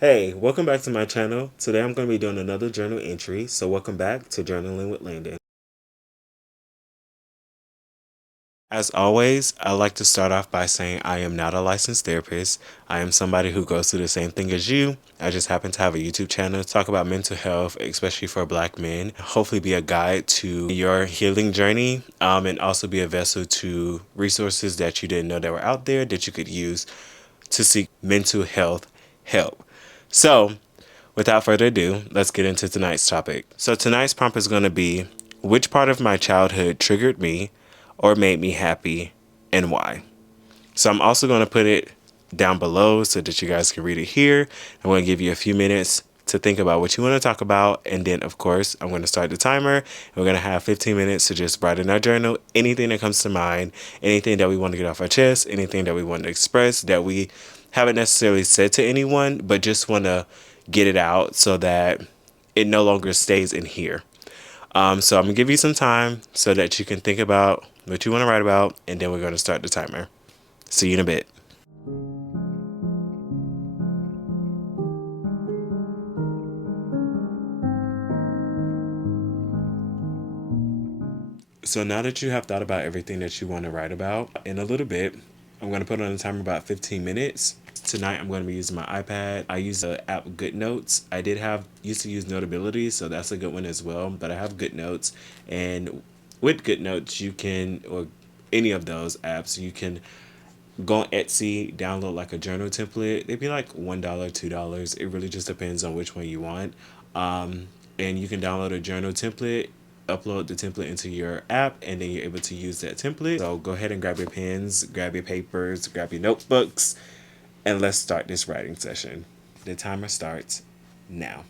Hey, welcome back to my channel. Today I'm going to be doing another journal entry, so welcome back to Journaling with Landon. As always, I like to start off by saying I am not a licensed therapist. I am somebody who goes through the same thing as you. I just happen to have a YouTube channel to talk about mental health, especially for Black men. Hopefully be a guide to your healing journey, and also be a vessel to resources that you didn't know that were out there that you could use to seek mental health help. So, without further ado, let's get into tonight's topic. So, tonight's prompt is going to be which part of my childhood triggered me or made me happy and why? So, I'm also going to put it down below so that you guys can read it here. I'm going to give you a few minutes to think about what you want to talk about. And then, of course, I'm going to start the timer. And we're going to have 15 minutes to just write in our journal anything that comes to mind, anything that we want to get off our chest, anything that we want to express that we haven't necessarily said to anyone, but just want to get it out so that it no longer stays in here. So I'm going to give you some time so that you can think about what you want to write about, and then we're going to start the timer. See you in a bit. So now that you have thought about everything that you want to write about, in a little bit, I'm going to put on a timer about 15 minutes. Tonight I'm going to be using my iPad. I use the app GoodNotes. I did have used to use Notability, so that's a good one as well. But I have GoodNotes, and with GoodNotes you can, or any of those apps, you can go on Etsy, download like a journal template. They'd be like $1, $2. It really just depends on which one you want. And you can download a journal template, upload the template into your app, and then you're able to use that template. So go ahead and grab your pens, grab your papers, grab your notebooks, and let's start this writing session. The timer starts now.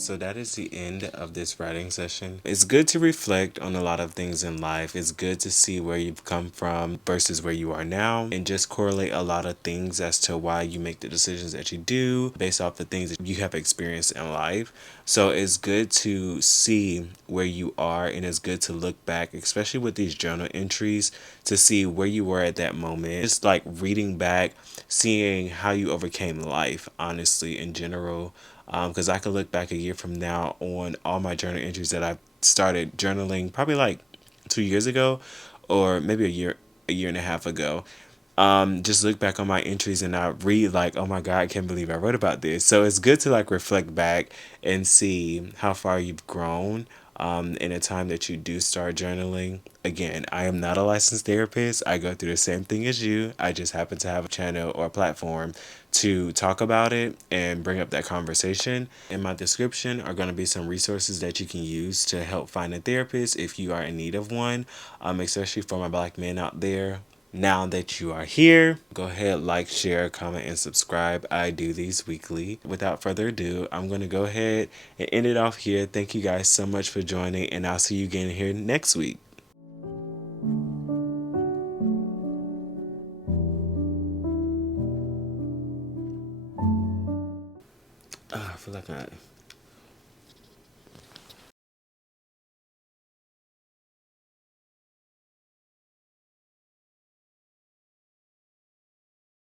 So that is the end of this writing session. It's good to reflect on a lot of things in life. It's good to see where you've come from versus where you are now and just correlate a lot of things as to why you make the decisions that you do based off the things that you have experienced in life. So it's good to see where you are and it's good to look back, especially with these journal entries, to see where you were at that moment. It's like reading back, seeing how you overcame life, honestly, in general, because I could look back a year from now on all my journal entries that I started journaling probably like 2 years ago, or maybe a year and a half ago. Just look back on my entries and I read like, oh my God, I can't believe I wrote about this. So it's good to like reflect back and see how far you've grown in a time that you do start journaling. Again, I am not a licensed therapist. I go through the same thing as you. I just happen to have a channel or a platform to talk about it and bring up that conversation. In my description are going to be some resources that you can use to help find a therapist if you are in need of one, especially for my black men out there. Now that you are here, go ahead, like, share, comment, and subscribe. I do these weekly. Without further ado, I'm going to go ahead and end it off here. Thank you guys so much for joining, and I'll see you again here next week. I feel like